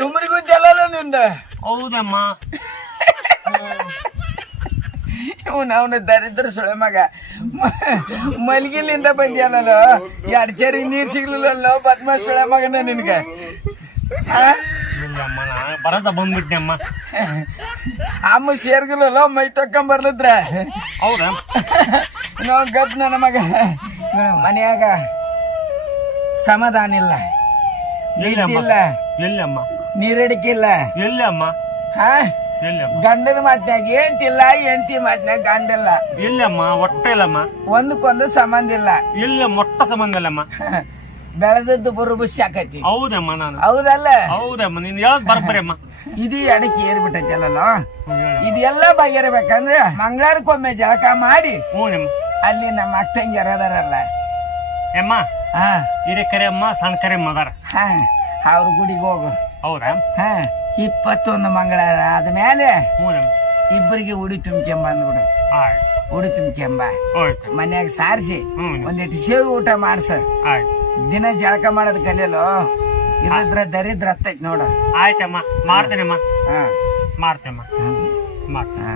ತುಂಬ್ರಿಗುದ್ದಿ ಅಲ್ಲಲ್ಲ ನಿಂದ. ಹೌದಮ್ಮ. ಅವನ ದರಿದ್ರ ಸುಳೆ ಮಗ ಮಲ್ಗಿಲಿಂದ ಬಂದಿಯಲ್ಲ, ಎರಡ್ ಚೇರಿ ನೀರ್ ಸಿಗ್ಲಿಲ್ಲ ಬದ್ಮ ಸುಳೆ ಮಗನ ನಿನ್ಗ. ಇಲ್ಲಮ್ಮ, ಬರತ ಬಂದ್ಬಿಟ್ನೆ ಅಮ್ಮ. ಅಮ್ಮ ಸೇರ್ಗಿಲ್ಲ ಮೈ ತಕೊಂಬರ್ಲಿದ್ರ. ಹೌದಾ? ನಾವು ಗಪ್ ನನ್ನ ಮಗ ಮನ್ಯಾಗ ಸಮಾಧಾನ ಇಲ್ಲ, ಇಲ್ಲ, ಎಲ್ಲಮ್ಮ ನೀರಡಿಕಿಲ್ಲ, ಎಲ್ಲಮ್ಮ, ಹಾ ಎಲ್ಲಮ್ಮ, ಗಂಡನ ಮಾತ್ನಾಗ ಹೆಂಡ್ತಿಲ್ಲ, ಹೆಂಡ್ತಿ ಮಾತ್ನಾಗ ಗಂಡಿಲ್ಲ, ಎಲ್ಲಮ್ಮ, ಹೊಟ್ಟೆ ಇಲ್ಲಮ್ಮ, ಒಂದಕ್ಕೊಂದು ಸಂಬಂಧ ಇಲ್ಲ, ಎಲ್ಲ ಮೊಟ್ಟ ಸಂಬಂಧ ಇಲ್ಲಮ್ಮ. ಬೆಳೆದದ್ದು ಬರುಬುಸಿ ಆಕತಿ. ಹೌದಮ್ಮ, ನಾನು ಹೌದಲ್ಲ? ಹೌದಮ್ಮ, ನೀನ್ ಹೇಳದ್ ಬರ್ಬರಿ ಅಮ್ಮ. ಇದು ಎಡಕ್ಕೆ ಏರ್ಬಿಟ್ಟೈತಲ್ಲ, ಇದೆಲ್ಲ ಬಗೆರ್ಬೇಕಂದ್ರೆ ಮಂಗಳವಾರಕ್ಕೊಮ್ಮೆ ಜಳಕ ಮಾಡಿ ಅಲ್ಲಿ ನಮ್ಮ ಅಕ್ಕ ತಂಗಿಯರ್ ಅದಾರಲ್ಲ ಅಮ್ಮ, ಹಾ ಹಿರೇಕರೆ ಅಮ್ಮ, ಸಣ್ಣ ಕರೆ ಮದಾರ, ಹಾ ಅವ್ರ ಗುಡಿಗೆ ಹೋಗು. ಹೌದಾ? ಹಾ 21 ಮಂಗಳವಾರ ಆದ್ಮೇಲೆ ಇಬ್ಬರಿಗೆ ಉಡಿ ತುಂಬ್ಕೊಂಬ ಅಂದ್ಬಿಡು. ಉಡಿ ತುಂಬ್ಕೊಂಬ ಮನ್ಯಾಗ ಸಾರಿಸಿ ಒಂದಿಟ್ಟು ಸೇವಿ ಊಟ ಮಾಡ್ಸ. ದಿನ ಜಳಕ ಮಾಡೋದ್ ಕಲಿಯಲು ಇರದ್ರ ದರಿದ್ರ ಹತ್ತೈತಿ ನೋಡು. ಆಯ್ತಮ್ಮ, ಮಾಡ್ತೇನಮ್ಮ. ಹಾ ಮಾಡ್ತೇಮ್ಮ. ಹಾ